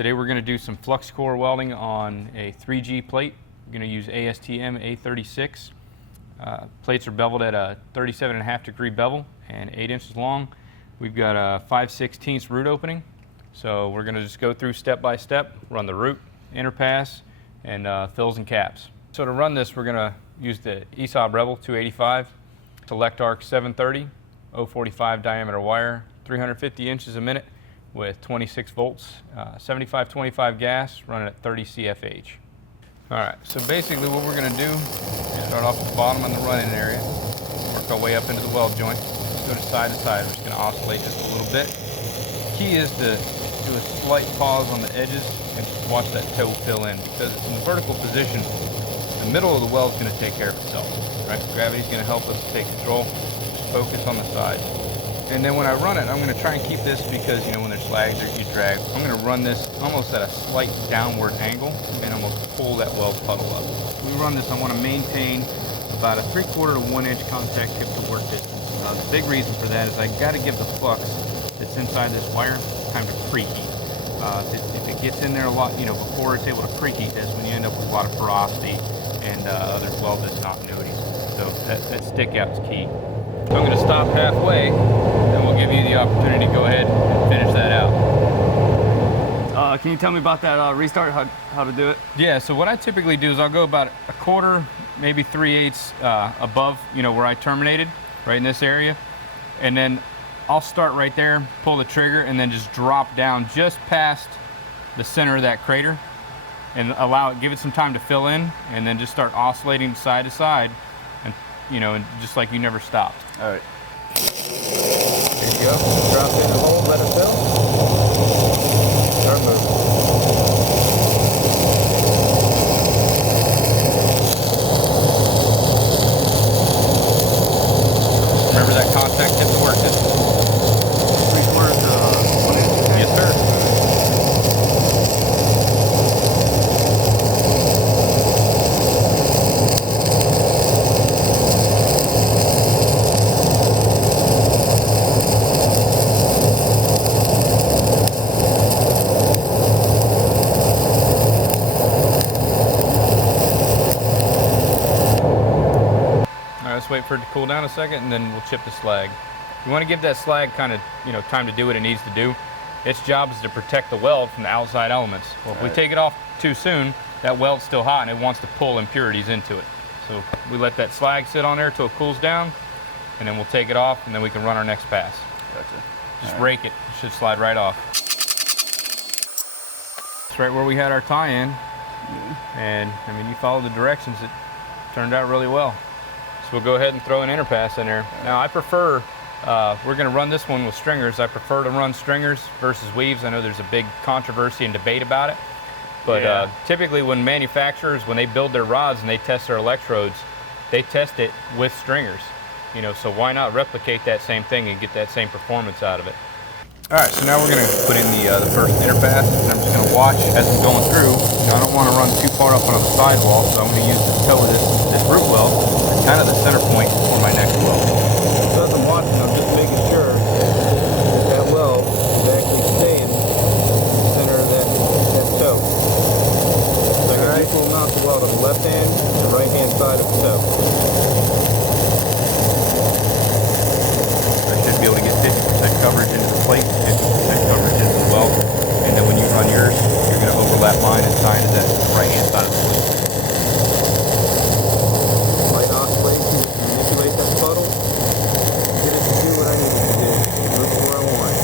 Today we're going to do some flux core welding on a 3G plate. We're going to use ASTM A36. Plates are beveled at a 37.5 degree bevel and 8 inches long. We've got a 5/16 root opening. So we're going to just go through step by step, run the root, interpass, and fills and caps. So to run this, we're going to use the ESOB Rebel 285, Select Arc 730, 045 diameter wire, 350 inches a minute with 26 volts, 75/25 gas, running at 30 CFH. All right, so basically what we're going to do is start off at the bottom in the run-in area, work our way up into the weld joint, go to side. We're just going to oscillate just a little bit. Key is to do a slight pause on the edges and just watch that toe fill in, because in the vertical position, the middle of the weld is going to take care of itself. Right? Gravity's going to help us take control. Just focus on the side. And then when I run it, I'm going to try and keep this, because you know when there's slags or you drag, I'm going to run this almost at a slight downward angle and almost pull that weld puddle up. We run this, I want to maintain about a 3/4 to 1 inch contact tip to work distance. The big reason for that is I got to give the flux that's inside this wire time to preheat. If it gets in there a lot, before it's able to preheat, that's when you end up with a lot of porosity and other weld discontinuities. So that stick out is key. So I'm going to stop halfway, and we'll give you the opportunity to go ahead and finish that out. Can you tell me about that restart, how to do it? Yeah, so what I typically do is I'll go about 1/4, maybe 3/8 above, where I terminated, right in this area. And then I'll start right there, pull the trigger, and then just drop down just past the center of that crater and give it some time to fill in, and then just start oscillating side to side, and and just like you never stopped. All right. There you go. Drop in and hold, let it fill. Start moving. Remember that contact tip to work distance. 3/4 to 1 inch? Yes, sir. Wait for it to cool down a second, and then we'll chip the slag. You want to give that slag kind of time to do what it needs to do. Its job is to protect the weld from the outside elements. Well, if we take it off too soon, that weld's still hot and it wants to pull impurities into it. So we let that slag sit on there until it cools down, and then we'll take it off, and then we can run our next pass. Gotcha. Just rake it. It should slide right off. It's right where we had our tie-in, and I mean, you follow the directions, it turned out really well. So we'll go ahead and throw an interpass in there. Now I prefer, we're going to run this one with stringers. I prefer to run stringers versus weaves. I know there's a big controversy and debate about it. But typically when manufacturers, when they build their rods and they test their electrodes, they test it with stringers. So why not replicate that same thing and get that same performance out of it? All right, so now we're going to put in the first interpass, and I'm just going to watch as I'm going through. I don't want to run too far up onto the sidewall, so I'm going to use the toe of this root weld as kind of the center point for my next weld. So as I'm watching, I'm just making sure that weld is actually staying in the center of that toe. So I got equal amounts of weld on the left hand and the right hand side of the toe. I should be able to get 50% coverage into the plate, 50% coverage into the weld, and then when you run yours, you're going to overlap mine and tie into the right-hand side of the plate. Light oscillation, manipulate that puddle, get it to do what I need it to do, move to where I want it.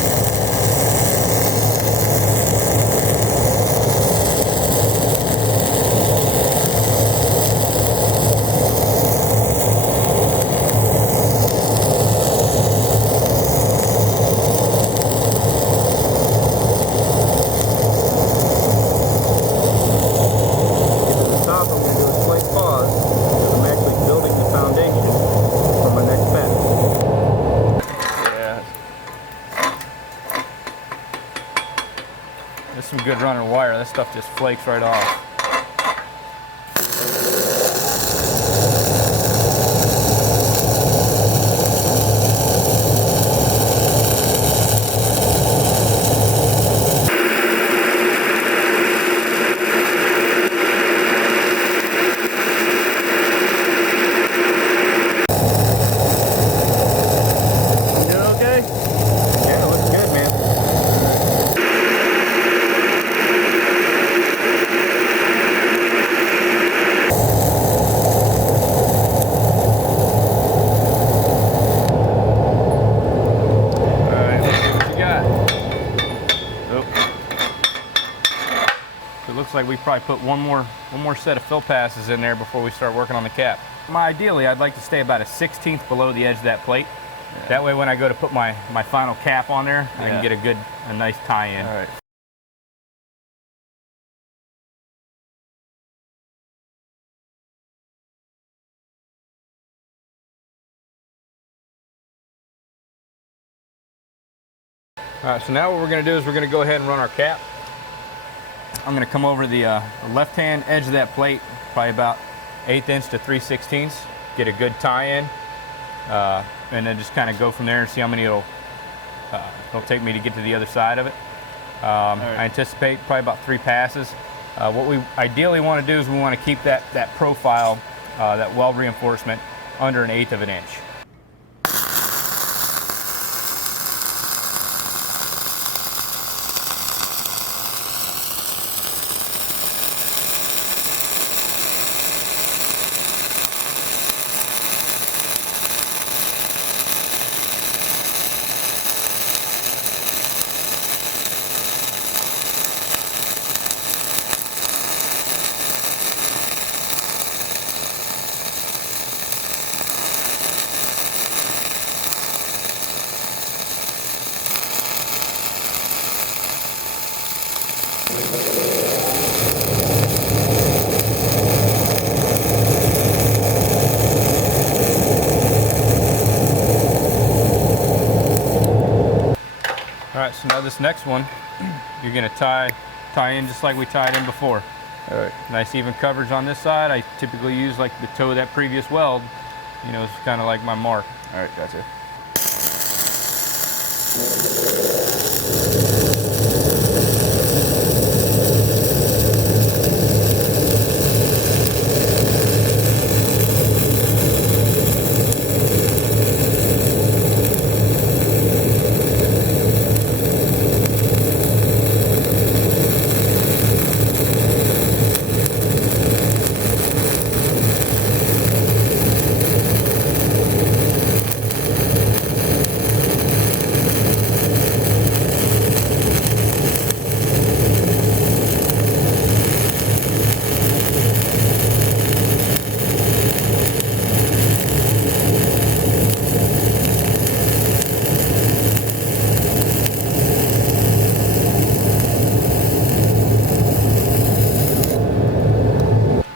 That's some good runner wire. That stuff just flakes right off. looks like we probably put one more set of fill passes in there before we start working on the cap. Ideally, I'd like to stay about a 1/16 below the edge of that plate. Yeah. That way when I go to put my final cap on there, I can get a nice tie-in. All right. All right, so now what we're going to do is we're going to go ahead and run our cap. I'm going to come over the left-hand edge of that plate, probably about 1/8 inch to 3/16, get a good tie-in, and then just kind of go from there and see how many it'll take me to get to the other side of it. I anticipate probably about 3 passes. What we ideally want to do is we want to keep that profile, that weld reinforcement, under 1/8 of an inch. All right, so now this next one, you're gonna tie in just like we tied in before. All right. Nice even coverage on this side. I typically use like the toe of that previous weld. You know, it's kind of like my mark. All right, gotcha.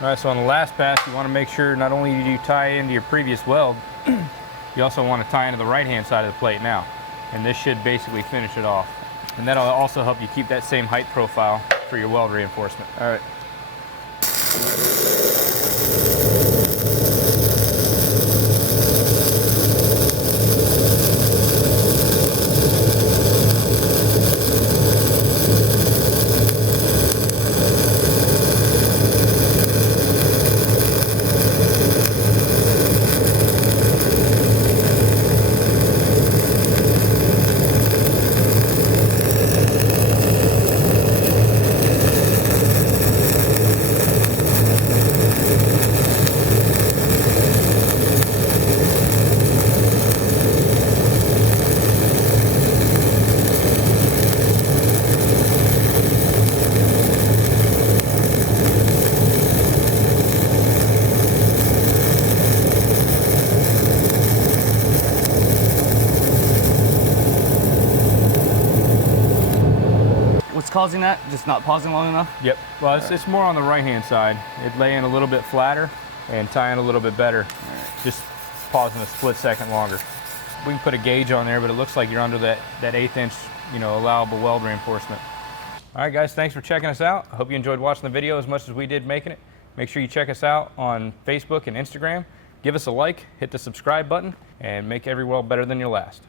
All right, so on the last pass, you want to make sure not only do you tie into your previous weld, you also want to tie into the right-hand side of the plate now. And this should basically finish it off. And that'll also help you keep that same height profile for your weld reinforcement. All right. Causing that? Just not pausing long enough? Yep. Well, it's more on the right-hand side. It'd lay in a little bit flatter and tie in a little bit better. Just pausing a split second longer. We can put a gauge on there, but it looks like you're under that 1/8 inch, you know, allowable weld reinforcement. All right, guys, thanks for checking us out. I hope you enjoyed watching the video as much as we did making it. Make sure you check us out on Facebook and Instagram. Give us a like, hit the subscribe button, and make every weld better than your last.